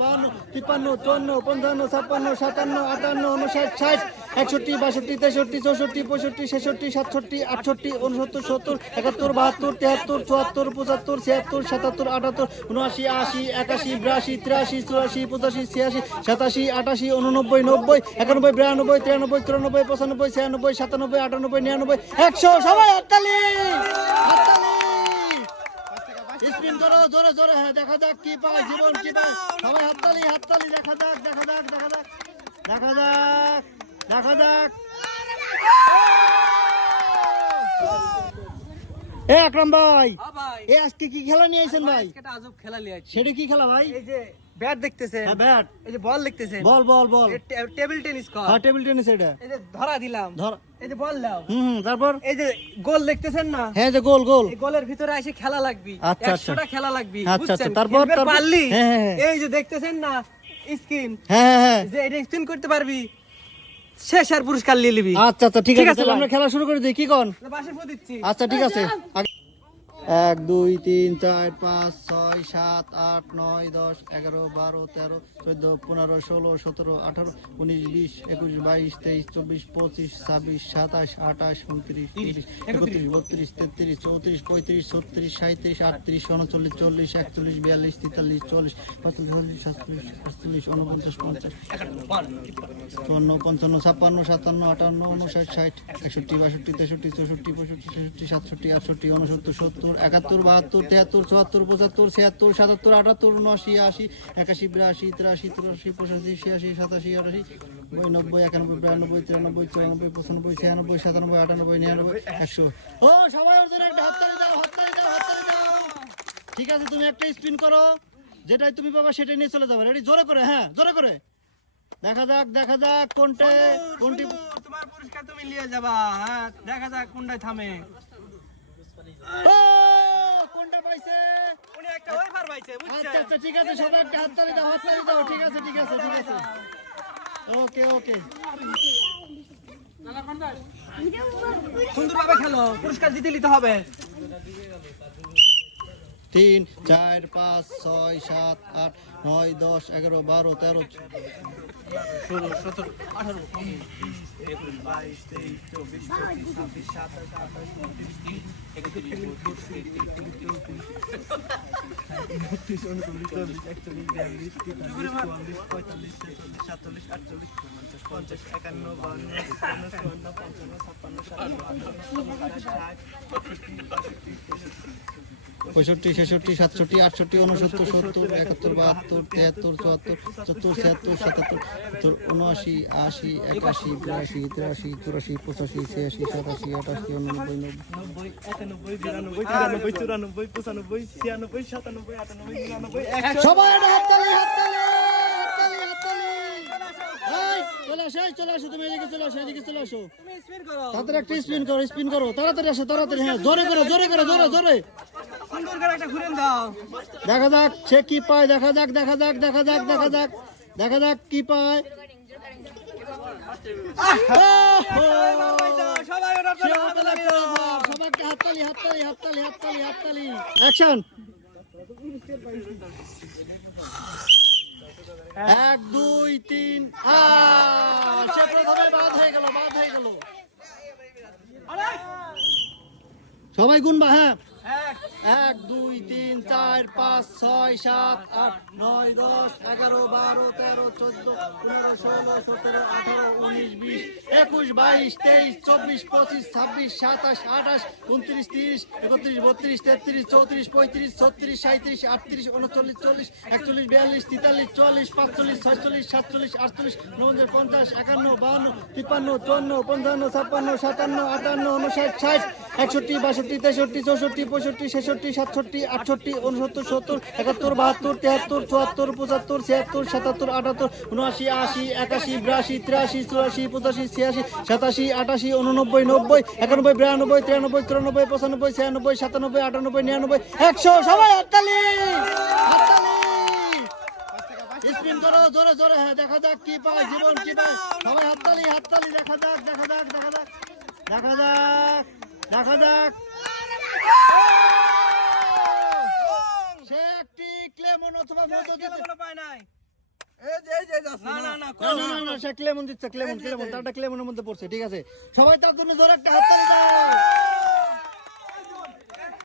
বাহান্ন, তিপ্পান্ন, চুয়ান্ন, পঞ্চান্ন, ছাপ্পান্ন, সাতান্ন, আটান্ন উনষাট ষাট, একষট্টি, বাষট্টি, তেষট্টি, চৌষট্টি, পঁয়ষট্টি, ছেষট্টি, সাতষট্টি, আটষট্টি উনসত্তর সত্তর, একাত্তর, বাহাত্তর, তেহাত্তর, চুয়াত্তর, পঁচাত্তর, ছিয়াত্তর, সাতাত্তর, আটাত্তর, উনআশি, আশি, একাশি, বিরাশি, তিরাশি, চুরাশি, পঁচাশি, ছিয়াশি, সাতাশি, আটাশি উননব্বই নব্বই, একানব্বই, বিরানব্বই, তিরানব্বই, চুরানব্বই, পঁচানব্বই, ছিয়ানব্বই, সাতানব্বই, আটানব্বই, নিরানব্বই, একশো, সবাই হাততালি! হাততালি! স্পিন করো জোরে জোরে হ্যাঁ দেখা যাক কি পায় জীবন কি পায়। সবাই হাততালি হাততালি দেখা যাক দেখা যাক দেখা যাক দেখা যাক দেখা যাক। এ আকরাম ভাই হ্যাঁ এ আজকে কি খেলা নিয়েছেন আইছেন ভাই? সেটা কি খেলা ভাই? এই যে ব্যাট দেখতেছেন? হ্যাঁ ব্যাট। এই যে বল দেখতেছেন? বল বল বল। টেবিল টেনিস কর। হ্যাঁ টেবিল টেনিস এটা। এই যে ধরা দিলাম। ধর। এই যে বল দাও। হুম তারপর? এই যে গোল দেখতেছেন না? হ্যাঁ যে গোল গোল। এই গোলের ভিতরে এসে খেলা লাগবি। আচ্ছা, আচ্ছা। খেলা লাগবি আচ্ছা, আচ্ছা, তারপর? পারলি? হ্যাঁ, হ্যাঁ, হ্যাঁ। এই যে দেখতেছেন না? স্ক্রিন হ্যাঁ হ্যাঁ যে এটা স্ক্রিন করতে পারবি শেষ আর পুরস্কার নিয়ে নিবি। আচ্ছা আচ্ছা ঠিক আছে। আমরা খেলা শুরু করে দিই। কি কন? বাসে দিচ্ছি। আচ্ছা ঠিক আছে। এক দুই তিন চার পাঁচ ছয় সাত আট নয় দশ এগারো বারো তেরো চোদ্দ পনেরো ষোলো সতেরো আঠারো উনিশ বিশ একুশ বাইশ তেইশ চব্বিশ পঁচিশ ছাব্বিশ সাতাশ আঠাশ উনত্রিশ তিরিশ একত্রিশ বত্রিশ তেত্রিশ চৌত্রিশ পঁয়ত্রিশ ছত্রিশ সাঁত্রিশ আটত্রিশ উনচল্লিশ চল্লিশ একচল্লিশ বিয়াল্লিশ তেতাল্লিশ চল্লিশ পঁয়তাল্লিশ ছল্লিশ সাতচল্লিশ আটচল্লিশ উনপঞ্চাশ পঞ্চাশ চুয়ান্ন পঞ্চান্ন ছাপ্পান্ন সাতান্ন আটান্ন উনষাট ষাট একষট্টি বাষট্টি তেষট্টি চৌষট্টি পঁয়ষট্টি ছেষট্টি সাতষট্টি আটষট্টি উনসত্তর সত্তর একাত্তর বাহাত্তর তিয়াত্তর চুয়াত্তর পঁচাত্তর ছিয়াত্তর সাতাত্তর আটাত্তর উনআশি আশি একাশি বিরাশি তিরাশি তিরাশি পঁচাশি ছিয়াশি সাতাশি আটাশি নব্বই নব্বই একানব্বই বিরানব্বই তিরানব্বই চুরানব্বই পঁচানব্বই ছিয়ানব্বই সাতানব্বই আটানব্বই নিরানব্বই একশো। ও সবাই ওর জন্য একটা হাততালি দাও হাততালি দাও হাততালি দাও। ঠিক আছে তুমি একটা স্পিন করো। যেটাই তুমি পাবা সেটাই নিয়ে চলে যাবে। রেডি জোরে করে হ্যাঁ জোরে করে। দেখা যাক দেখা যাক কোনটে কোনটি তোমার পুরস্কার তুমি নিয়ে যাবা হ্যাঁ দেখা যাক কোনটায় থামে। কোনটা পাইছে উনি একটা ওয়েফার পাইছে আচ্ছা বুঝছেন আচ্ছা ঠিক আছে সবাই একটা হাততালি দাও হাততালি দাও ঠিক আছে ঠিক আছে ঠিক আছে ওকে ওকে সুন্দরভাবে খেলো পুরস্কার জিতে নিতে হবে তিন চার পাঁচ ছয় সাত আট নয় দশ এগারো বারো তেরো ষোলো সতেরো আঠারো বাইশ তেইশ চব্বিশ পঁচিশ ছাব্বিশ সাতাশ আঠাশ উনত্রিশ তিরিশ একচল্লিশ বিয়াল্লিশ পঁয়তাল্লিশ ছেচল্লিশ সাতচল্লিশ আটচল্লিশ পঞ্চাশ একান্ন বান্ন চুয়ান্ন পঞ্চান্ন ছাপ্পান্ন সাতান্ন আটান্ন ষাট পঁয়ষট্টি ছেষট্টি সাতষট্টি আটষট্টি উনসত্তর সত্তর একাত্তর বাহাত্তর তিয়াত্তর চুয়াত্তর সত্তর ছিয়াত্তর সাতাত্তর সত্তর উনআশি আশি একাশি বিরাশি তিরাশি চুরাশি পঁচাশি ছিয়াশি সাতাশি আটাশি উননব্বই নব্বই। নব্বই একানব্বই বিরানব্বই তিরানব্বই চুরানব্বই পঁচানব্বই ছিয়ানব্বই সাতানব্বই আটানব্বই নিরানব্বই সবাই হাততালি হাততালি চলে আসো চলে আসো তুমি এদিকে চলে আসো এদিকে চলে আসো। তুমি স্পিন করো। তাড়াতাড়ি একটা স্পিন করো স্পিন করো তাড়াতাড়ি আসো তাড়াতাড়ি হ্যাঁ জোরে করো জোরে করো জোরে জোরে। দেখা যাক, সে কি পায়, দেখা যাক দেখা যাক দেখা যাক দেখা যাক দেখা যাক কি পায়। সবাই গুনবা হ্যাঁ। এক, দুই, তিন, চার, পাঁচ, ছয়, সাত, আট, নয়, দশ, এগারো, বারো, তেরো, চোদ্দ, পনেরো, ষোলো, সতেরো, আঠারো, উনিশ, বিশ, একুশ, বাইশ, তেইশ, চব্বিশ, পঁচিশ, ছাব্বিশ, সাতাশ, আঠাশ, উনত্রিশ, তিরিশ, একত্রিশ, বত্রিশ, তেত্রিশ, চৌত্রিশ, পঁয়ত্রিশ, ছত্রিশ সাঁত্রিশ আটত্রিশ, উনচল্লিশ, চল্লিশ, একচল্লিশ, বিয়াল্লিশ, তেতাল্লিশ চল্লিশ পাঁচচল্লিশ, ছয়চল্লিশ, সাতচল্লিশ, আটচল্লিশ নব্বই পঞ্চাশ একান্ন, বাহান্ন, তিপ্পান্ন, চুয়ান্ন, পঞ্চান্ন ছাপ্পান্ন সাতান্ন, আটান্ন উনষাট ষাট, একষট্টি, বাষট্টি, তেষট্টি, চৌষট্টি, পঁয়ষট্টি, ছেষট্টি সাতষট্টি, আটষট্টি উনসত্তর সত্তর, একাত্তর, বাহাত্তর, তেহাত্তর, চুয়াত্তর, পঁচাত্তর, ছিয়াত্তর, সাতাত্তর, আটাত্তর, উনআশি, আশি, একাশি, বিরাশি, তিরাশি, চুরাশি, পঁচাশি, ছিয়াশি, সাতাশি, আটাশি উননব্বই নব্বই, একানব্বই, বিরানব্বই, তিরানব্বই, চুরানব্বই, পঁচানব্বই, ছিয়ানব্বই, সাতানব্বই, আটানব্বই, নিরানব্বই, একশো, সবাই হাততালি! স্পিন করো জোরে জোরে হ্যাঁ দেখা যাক কি পায়, জীবন কি পায়। সবাই হাততালি হাততালি, দেখা যাক দেখা যাক দেখা যাক দেখা যাক দেখা যাক। লেমন অথবা মধু দিতে লেমন পায় নাই। সবাই তার জন্য জোর একটা হাত তালি